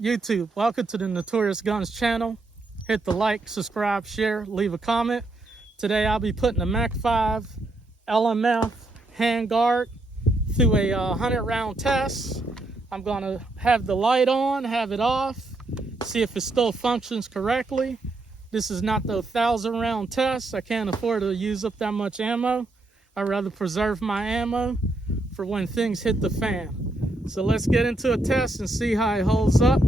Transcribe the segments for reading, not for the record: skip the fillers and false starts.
YouTube, welcome to the Notorious Guns channel. Hit the like, subscribe, share, leave a comment. Today I'll be putting a Mac5 LMF handguard through a 100-round test. I'm gonna have the light on, have it off, see if it still functions correctly. This is not the 1,000-round test. I can't afford to use up that much ammo. I'd rather preserve my ammo for when things hit the fan. So let's get into a test and see how it holds up.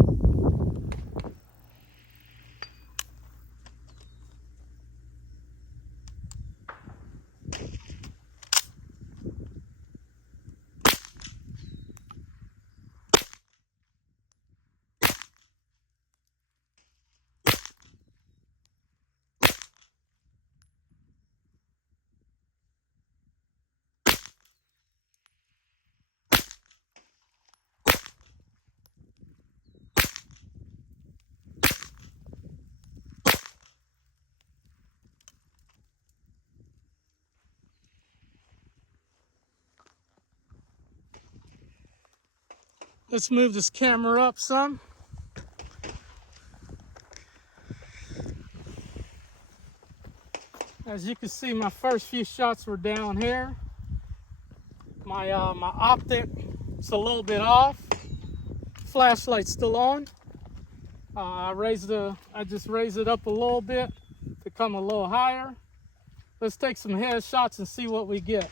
Let's move this camera up some. As you can see, my first few shots were down here. My optic is a little bit off. Flashlight's still on. I just raised it up a little bit to come a little higher. Let's take some headshots and see what we get.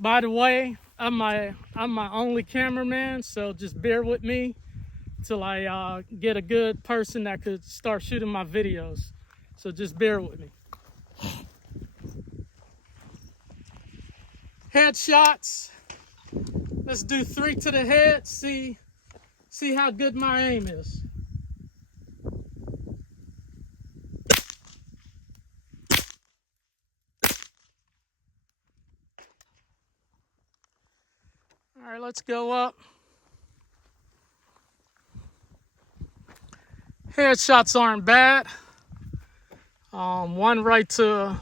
By the way, I'm my only cameraman, so just bear with me till I get a good person that could start shooting my videos. So just bear with me. Headshots. Let's do 3 to the head. See how good my aim is. All right, let's go up. Headshots aren't bad. One right to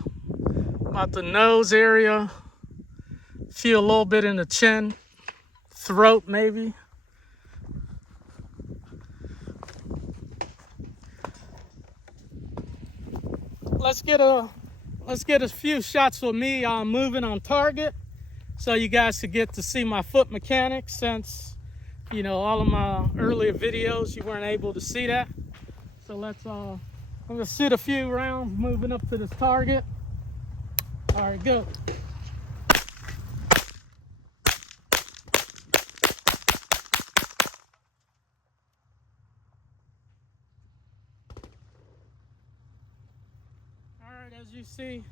about the nose area. Feel a little bit in the chin, throat maybe. Let's get a few shots with me moving on target, so you guys could get to see my foot mechanics, since all of my earlier videos you weren't able to see that. So I'm gonna shoot a few rounds moving up to this target. All right, go. All right, as you see,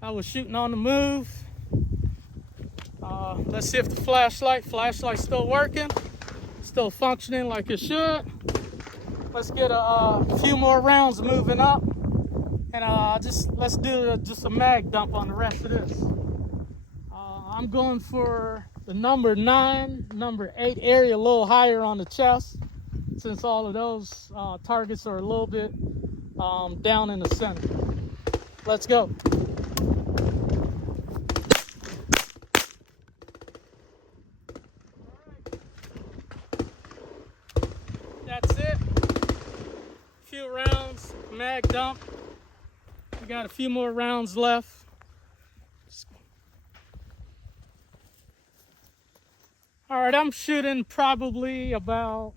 I was shooting on the move. Let's see if the flashlight's still working, still functioning like it should. Let's get a few more rounds moving up, and let's do just a mag dump on the rest of this. I'm going for the number 9, number 8 area, a little higher on the chest, since all of those targets are a little bit down in the center. Let's go. That's it. Few rounds, mag dump. We got a few more rounds left. All right, I'm shooting probably about,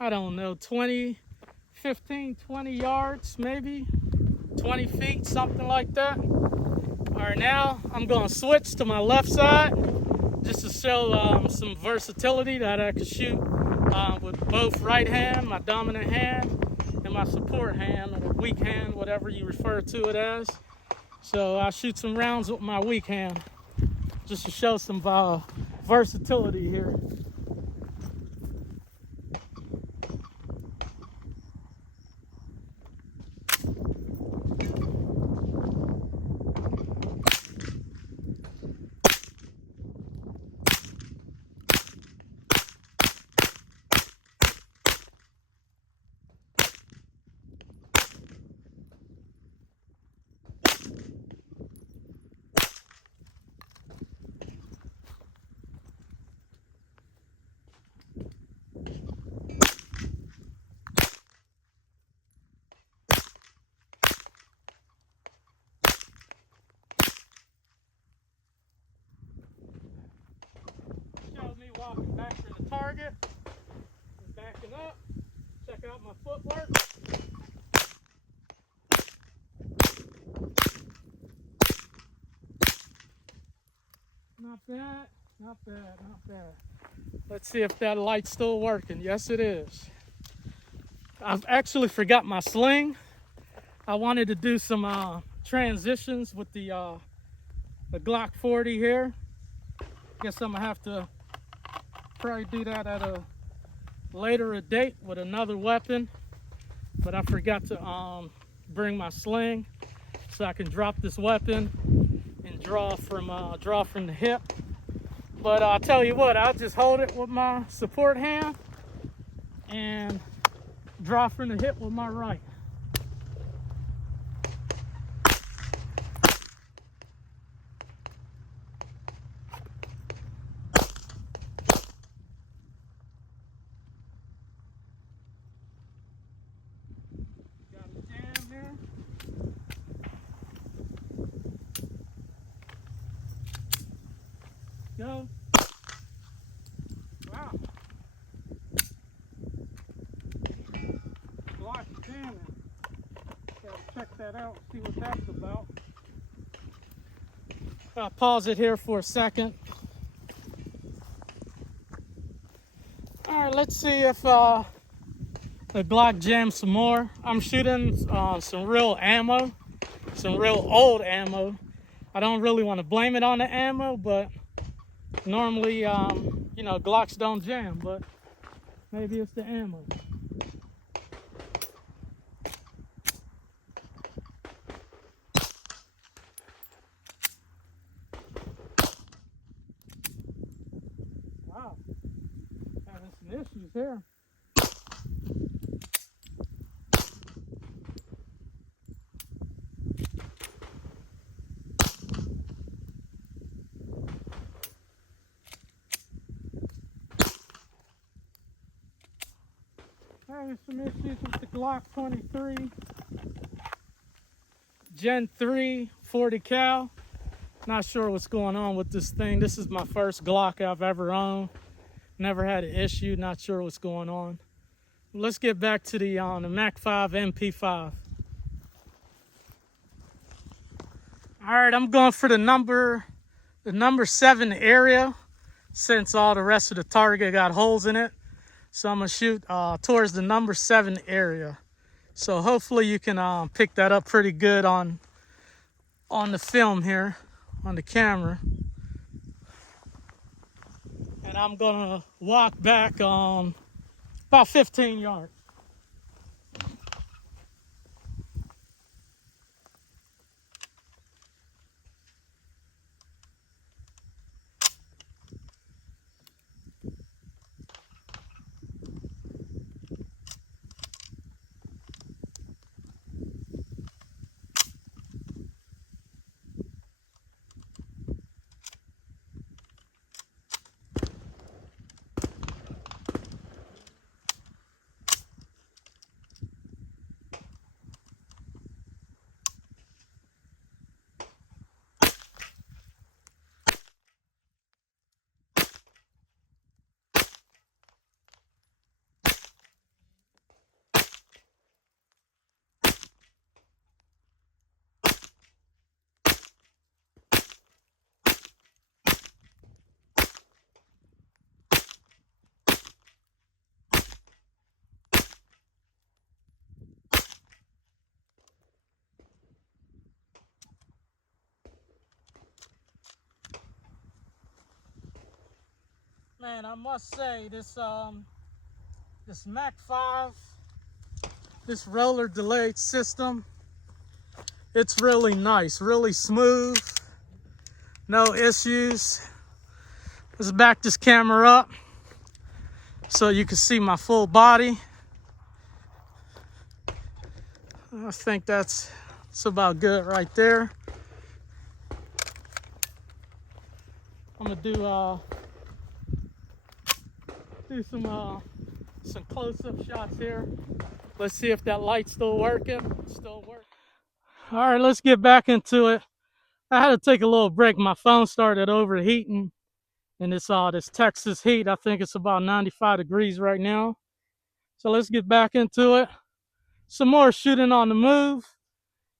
I don't know, 15, 20 yards, maybe 20 feet, something like that. All right, now I'm gonna switch to my left side just to show some versatility that I can shoot with both right hand, my dominant hand, and my support hand, or weak hand, whatever you refer to it as. So I'll shoot some rounds with my weak hand just to show some versatility here. target. I'm backing up. Check out my footwork. Not bad, not bad, not bad. Let's see if that light's still working. Yes, it is. I've actually forgot my sling. I wanted to do some transitions with the Glock 40 here. Guess I'm gonna have to probably do that at a later date with another weapon. But I forgot to bring my sling so I can drop this weapon and draw from the hip. But I'll tell you what, I'll just hold it with my support hand and draw from the hip with my right. Got a jam here. Go. Wow. Glock jamming. Gotta check that out, see what that's about. I'll pause it here for a second. Alright, let's see if the Glock jams some more. I'm shooting some real ammo, some real old ammo. I don't really want to blame it on the ammo, but normally, you know, Glocks don't jam, but maybe it's the ammo. Wow, having some issues here. Having some issues with the Glock 23 Gen 3 40 cal. Not sure what's going on with this thing. This is my first Glock I've ever owned. Never had an issue. Not sure what's going on. Let's get back to the Mac5 MP5. All right, I'm going for the number 7 area, since all the rest of the target got holes in it. So I'm gonna shoot towards the number 7 area. So hopefully you can pick that up pretty good on the film here, on the camera. And I'm gonna walk back about 15 yards. Man, I must say this Mac5, this roller delayed system, it's really nice, really smooth, no issues. Let's back this camera up so you can see my full body. I think that's about good right there. I'm gonna do some close-up shots here. Let's see if that light's still working. Still working. All right, let's get back into it. I had to take a little break. My phone started overheating in this Texas heat. I think it's about 95 degrees right now. So let's get back into it. Some more shooting on the move.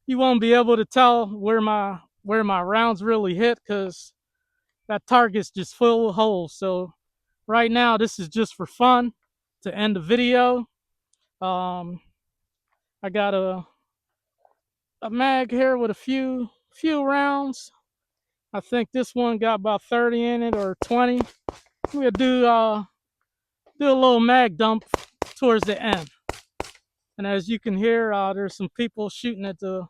You won't be able to tell where my rounds really hit because that target's just full of holes. So right now this is just for fun to end the video. I got a mag here with a few rounds. I think this one got about 30 in it or 20. We'll do a little mag dump towards the end. And as you can hear, there's some people shooting at the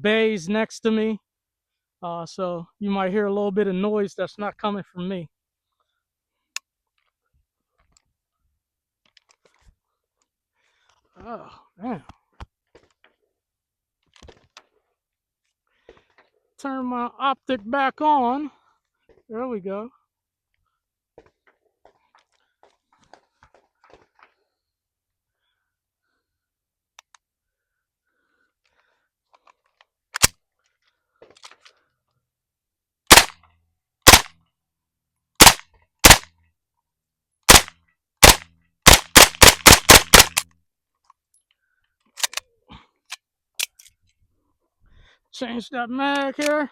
bays next to me. So you might hear a little bit of noise that's not coming from me. Oh, man. Turn my optic back on. There we go. Change that mag here.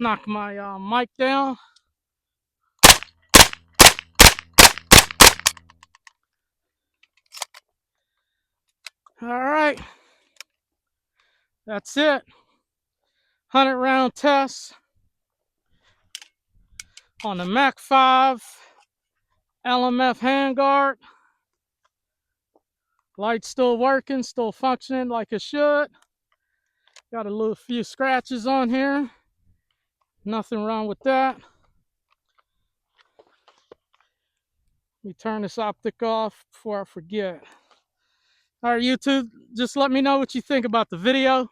Knock my mic down. All right. That's it. 100 round test on the Mac5 LMF handguard. Light's still working, still functioning like it should. Got a few scratches on here. Nothing wrong with that. Let me turn this optic off before I forget. All right, YouTube, just let me know what you think about the video.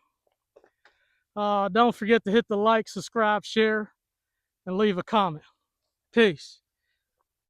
Don't forget to hit the like, subscribe, share, and leave a comment. Peace.